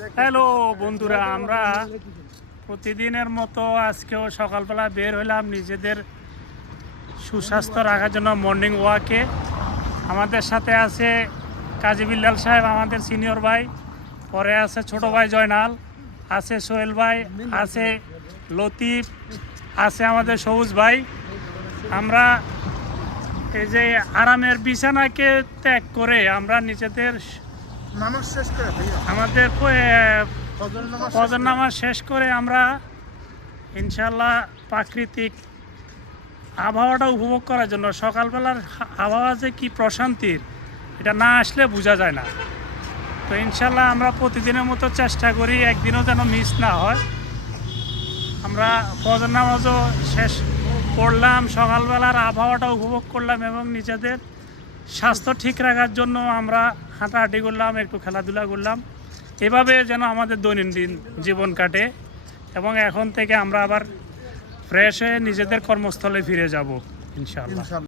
Hello বন্ধুরা, আমরা প্রতিদিনের মতো আজকেও সকালবেলা বের হলাম নিজেদের সুস্বাস্থ্য রাখার জন্য মর্নিং ওয়াকে। আমাদের সাথে আছে কাজী বিল্লাল সাহেব, আমাদের সিনিয়র ভাই, পরে আছে ছোট ভাই জয়নাল, আছে সোহেল ভাই, আছে লতিফ, আছে আমাদের সবুজ ভাই। আমরা এই যে আরামের বিছানাকে ত্যাগ করে আমরা নিজেদের আমাদের ফজর নামাজ শেষ করে আমরা ইনশাল্লাহ প্রাকৃতিক আবহাওয়াটা উপভোগ করার জন্য, সকালবেলার আবহাওয়া যে কি প্রশান্তির এটা না আসলে বোঝা যায় না। তো ইনশাল্লাহ আমরা প্রতিদিনের মতো চেষ্টা করি একদিনও যেন মিস না হয়। আমরা ফজর নামাজও শেষ করলাম, সকালবেলার আবহাওয়াটা উপভোগ করলাম এবং নিজেদের স্বাস্থ্য ঠিক রাখার জন্য আমরা হাঁটাহাঁটি করলাম, একটু খেলাধুলা করলাম। এভাবে যেন আমাদের দৈনন্দিন জীবন কাটে এবং এখন থেকে আমরা আবার ফ্রেশ হয়ে নিজেদের কর্মস্থলে ফিরে যাব ইনশাআল্লাহ।